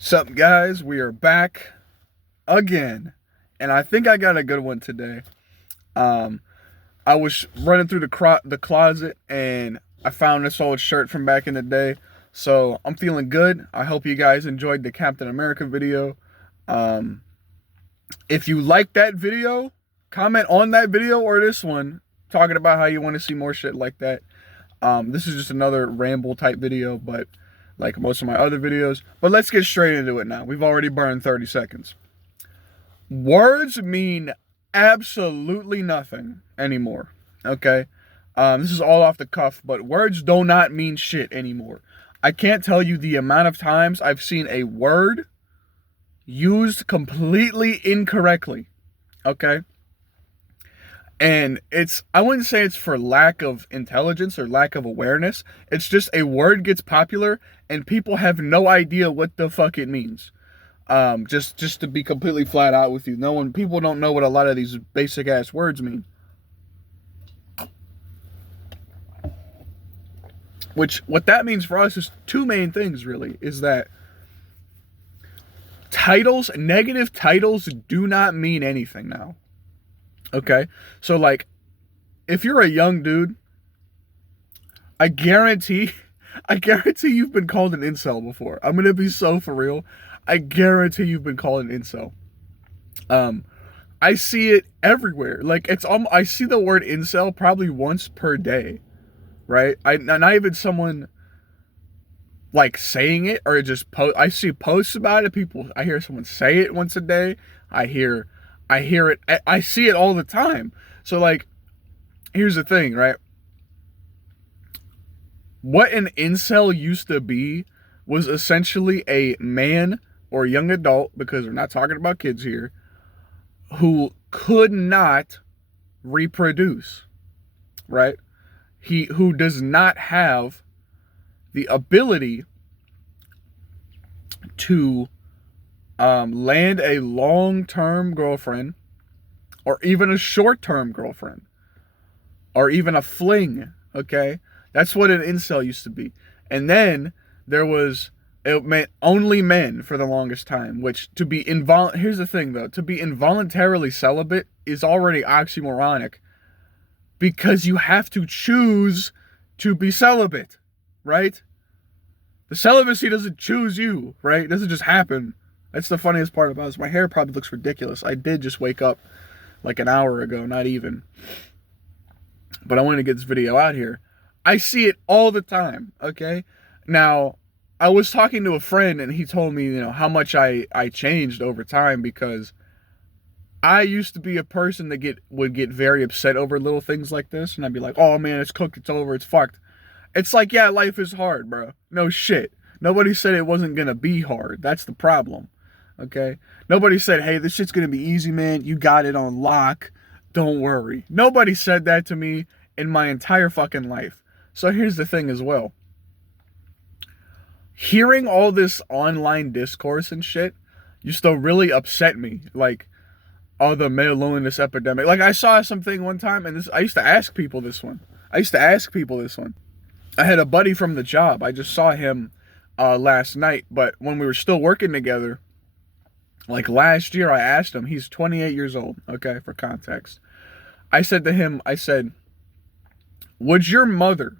Sup, guys? We are back again, and I think I got a good one today. Um, I was running through the closet, and I found this old shirt from back in the day. So I'm feeling good. I hope you guys enjoyed the Captain America video. Um, if you like that video, comment on that video or this one, talking about how you want to see more shit like that. This is just another ramble type video, but like most of my other videos. But let's get straight into it now. We've already burned 30 seconds. Words mean absolutely nothing anymore. Okay? This is all off the cuff, but words do not mean shit anymore. I can't tell you the amount of times I've seen a word used completely incorrectly. Okay? And I wouldn't say it's for lack of intelligence or lack of awareness. It's just a word gets popular and people have no idea what the fuck it means. Just to be completely flat out with you, people don't know what a lot of these basic ass words mean. What that means for us is two main things really, is that negative titles do not mean anything now. Okay? So like, if you're a young dude, I guarantee you've been called an incel before. I'm gonna be so for real. I guarantee you've been called an incel. I see it everywhere. Like I see the word incel probably once per day, right? Not even someone like saying it or just post. I see posts about it. I hear someone say it once a day. I hear it. I see it all the time. So like, here's the thing, right? What an incel used to be was essentially a man or a young adult, because we're not talking about kids here, who could not reproduce, right? Who does not have the ability to land a long-term girlfriend, or even a short-term girlfriend, or even a fling. Okay, that's what an incel used to be. And then it meant only men for the longest time, which here's the thing though, to be involuntarily celibate is already oxymoronic, because you have to choose to be celibate, right? The celibacy doesn't choose you, right? It doesn't just happen. That's the funniest part about this. My hair probably looks ridiculous. I did just wake up like an hour ago, not even. But I wanted to get this video out here. I see it all the time, okay? Now, I was talking to a friend and he told me, how much I changed over time, because I used to be a person that would get very upset over little things like this, and I'd be like, "Oh man, it's cooked, it's over, it's fucked." It's like, yeah, life is hard, bro. No shit. Nobody said it wasn't gonna be hard. That's the problem. Okay? Nobody said, "Hey, this shit's gonna be easy, man. You got it on lock. Don't worry." Nobody said that to me in my entire fucking life. So here's the thing as well. Hearing all this online discourse and shit used to really upset me. Like, oh, the male loneliness epidemic. Like, I saw something one time, and I used to ask people this one. I had a buddy from the job. I just saw him last night, but when we were still working together, like last year, I asked him. He's 28 years old, okay, for context. I said to him, would your mother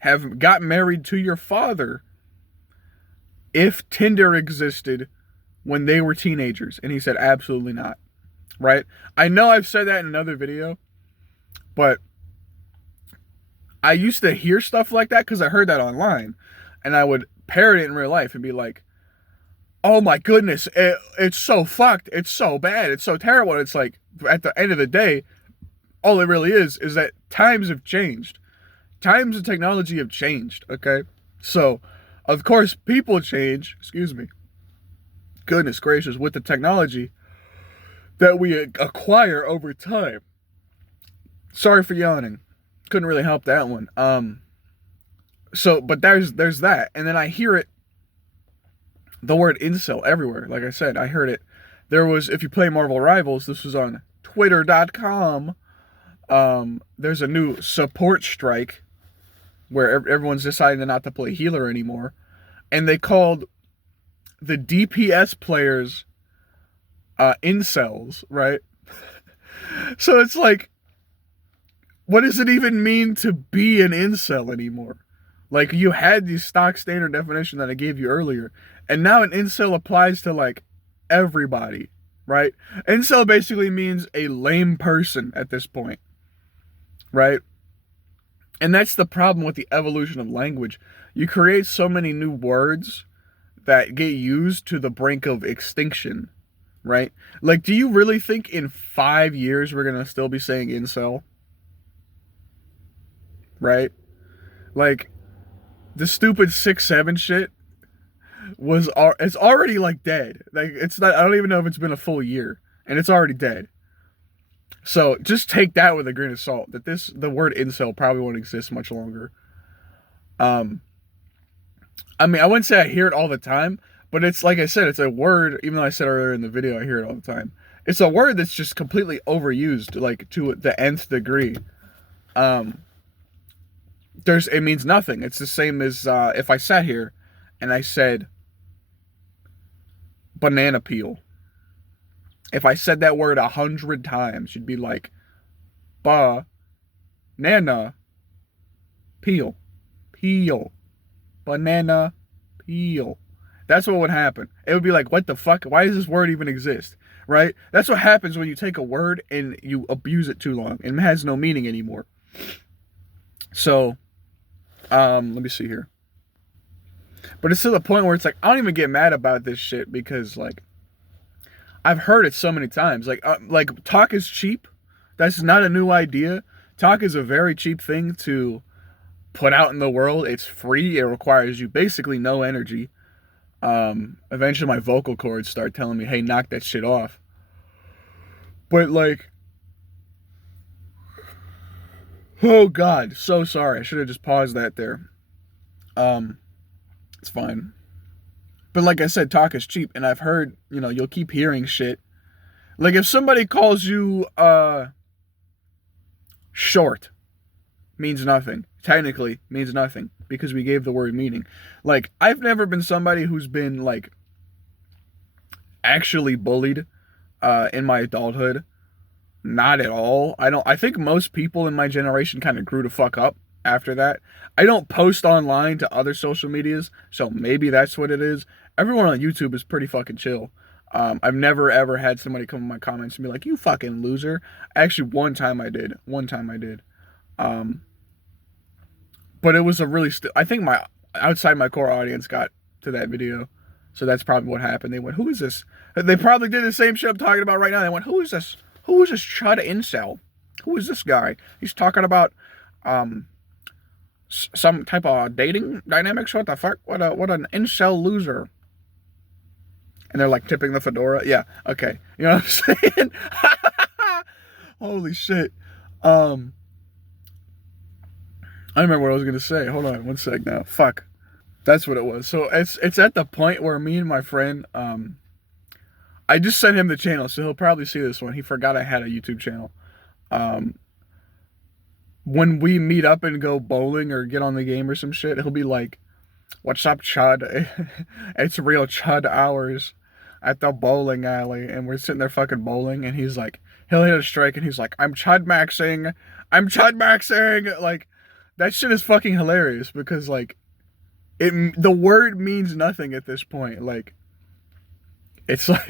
have got married to your father if Tinder existed when they were teenagers? And he said, absolutely not. Right? I know I've said that in another video, but I used to hear stuff like that because I heard that online, and I would parrot it in real life and be like, oh my goodness, it's so fucked, it's so bad, it's so terrible. And it's like, at the end of the day, all it really is that times have changed. Times and technology have changed, okay? So, of course, people change, excuse me, goodness gracious, with the technology that we acquire over time. Sorry for yawning. Couldn't really help that one. But there's that. And then I hear it, the word incel, everywhere. Like I said, I heard it. If you play Marvel Rivals, this was on twitter.com. There's a new support strike where everyone's deciding not to play healer anymore. And they called the DPS players incels, right? So it's like, what does it even mean to be an incel anymore? Like, you had the stock standard definition that I gave you earlier, and now an incel applies to like everybody, right? Incel basically means a lame person at this point, right? And that's the problem with the evolution of language. You create so many new words that get used to the brink of extinction, right? Like, do you really think in 5 years we're going to still be saying incel? Right? Like, the stupid 6'7" shit it's already like dead. Like, it's not, I don't even know if it's been a full year, and it's already dead. So just take that with a grain of salt, that the word incel probably won't exist much longer. I mean, I wouldn't say I hear it all the time, but it's like I said, it's a word, even though I said earlier in the video I hear it all the time. It's a word that's just completely overused, like to the nth degree. It means nothing. It's the same as if I sat here and I said banana peel. If I said that word 100 times, you'd be like, banana peel. Peel. Banana peel. That's what would happen. It would be like, what the fuck? Why does this word even exist? Right? That's what happens when you take a word and you abuse it too long and it has no meaning anymore. So, let me see here. But it's to the point where it's like, I don't even get mad about this shit because, like, I've heard it so many times. Like talk is cheap. That's not a new idea. Talk is a very cheap thing to put out in the world. It's free. It requires you basically no energy. Eventually my vocal cords start telling me, hey, knock that shit off. But like, oh God, so sorry. I should have just paused that there. It's fine. But like I said, talk is cheap, and I've heard, you'll keep hearing shit. Like if somebody calls you short, means nothing. Technically means nothing because we gave the word meaning. Like, I've never been somebody who's been like actually bullied in my adulthood. Not at all. I think most people in my generation kind of grew to fuck up after that. I don't post online to other social medias, so maybe that's what it is. Everyone on YouTube is pretty fucking chill. I've never ever had somebody come in my comments and be like, you fucking loser. Actually, one time I did. But it was a really, I think my outside my core audience got to that video. So that's probably what happened. They went, who is this? They probably did the same shit I'm talking about right now. They went, who is this? Who is this chud incel? Who is this guy? He's talking about some type of dating dynamics. What the fuck? What an incel loser. And they're like tipping the fedora. Yeah, okay. You know what I'm saying? Holy shit. I remember what I was gonna say. Hold on one sec now. Fuck. That's what it was. So it's at the point where me and my friend, I just sent him the channel, so he'll probably see this one. He forgot I had a YouTube channel. When we meet up and go bowling or get on the game or some shit, he'll be like, what's up, chud? It's real chud hours at the bowling alley. And we're sitting there fucking bowling, and he's like, he'll hit a strike, and he's like, I'm chud maxing. Like, that shit is fucking hilarious because, like, the word means nothing at this point. Like, it's like,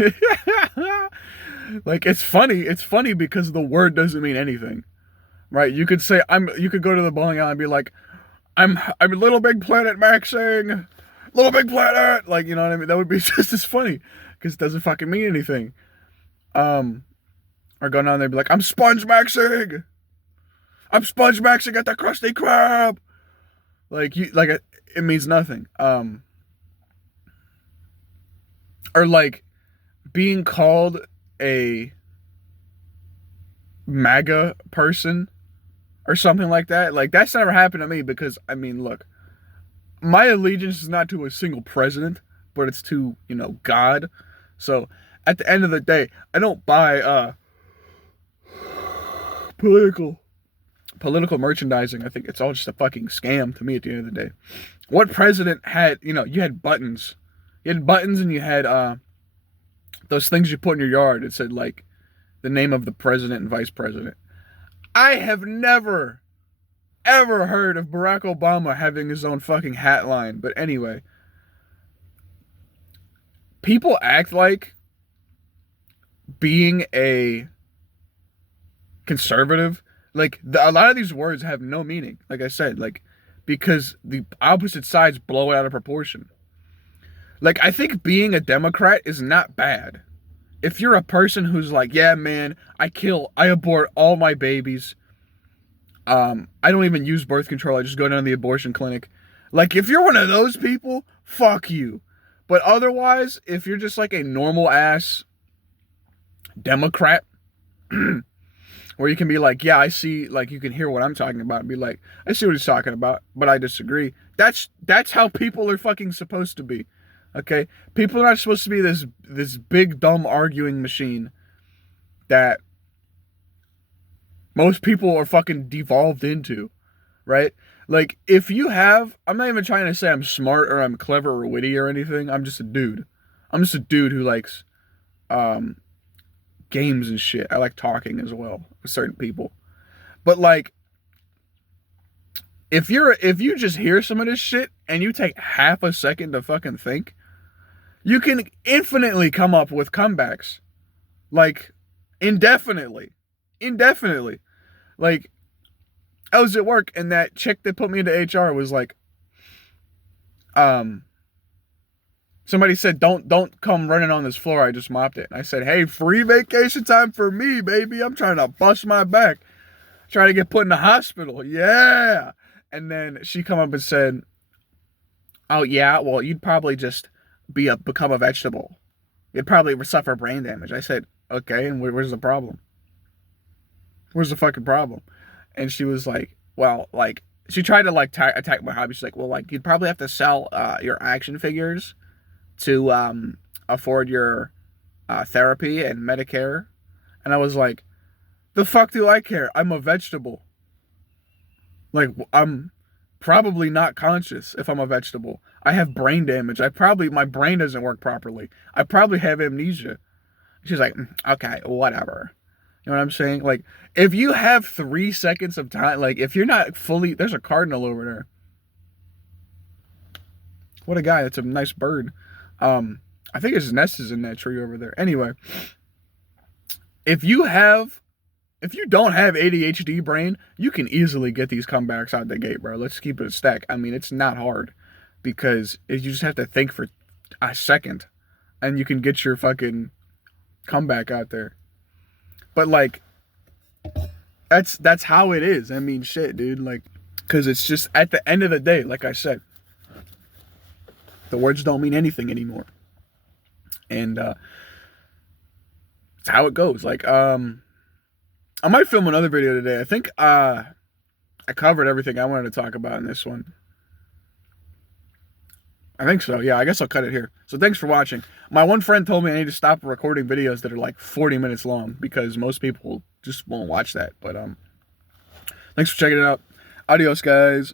like, it's funny because the word doesn't mean anything, right? You could say, you could go to the bowling alley and be like, I'm Little Big Planet maxing, Little Big Planet, like, you know what I mean? That would be just as funny because it doesn't fucking mean anything. Or go down there and be like, I'm sponge maxing at the Krusty Krab. Like, it means nothing. Or like being called a MAGA person or something like that. Like, that's never happened to me because, I mean, look, my allegiance is not to a single president, but it's to, God. So at the end of the day, I don't buy political merchandising. I think it's all just a fucking scam to me at the end of the day. What president had, you had buttons. You had buttons and you had those things you put in your yard. It said like the name of the president and vice president. I have never ever heard of Barack Obama having his own fucking hat line. But anyway, people act like being a conservative, like a lot of these words have no meaning. Like I said, like because the opposite sides blow it out of proportion. Like I think being a Democrat is not bad. If you're a person who's like, yeah, man, I abort all my babies. I don't even use birth control. I just go down to the abortion clinic. Like, if you're one of those people, fuck you. But otherwise, if you're just like a normal ass Democrat, where you can be like, yeah, I see, like, you can hear what I'm talking about and be like, I see what he's talking about, but I disagree. That's how people are fucking supposed to be. Okay? People are not supposed to be this big, dumb arguing machine that most people are fucking devolved into, right? Like, if you have, I'm not even trying to say I'm smart or I'm clever or witty or anything. I'm just a dude. I'm just a dude who likes games and shit. I like talking as well with certain people. But like, if you just hear some of this shit and you take half a second to fucking think, you can infinitely come up with comebacks. Like, indefinitely. Like, I was at work and that chick that put me into HR was like, somebody said, don't come running on this floor. I just mopped it. And I said, hey, free vacation time for me, baby. I'm trying to bust my back. Trying to get put in the hospital. Yeah. And then she come up and said, oh yeah, well, you'd probably just become a vegetable. You'd probably suffer brain damage. I said, okay, and where's the problem? Where's the fucking problem? And she was like, well, like, she tried to like attack my hobby. She's like, well, like, you'd probably have to sell your action figures to afford your therapy and Medicare. And I was like, the fuck do I care? I'm a vegetable. Like, I'm probably not conscious if I'm a vegetable. I have brain damage. My brain doesn't work properly. I probably have amnesia. She's like, okay, whatever. You know what I'm saying? Like, if you have 3 seconds of time, like, if you're not fully, there's a cardinal over there. What a guy. That's a nice bird. I think his nest is in that tree over there. Anyway, if you don't have ADHD brain, you can easily get these comebacks out the gate, bro. Let's keep it a stack. I mean, it's not hard because you just have to think for a second and you can get your fucking comeback out there. But like, that's how it is. I mean, shit, dude. Like, because it's just at the end of the day, like I said, the words don't mean anything anymore. And it's how it goes. Like, I might film another video today. I think I covered everything I wanted to talk about in this one. I think so. Yeah, I guess I'll cut it here. So thanks for watching. My one friend told me I need to stop recording videos that are like 40 minutes long because most people just won't watch that. But thanks for checking it out. Adios, guys.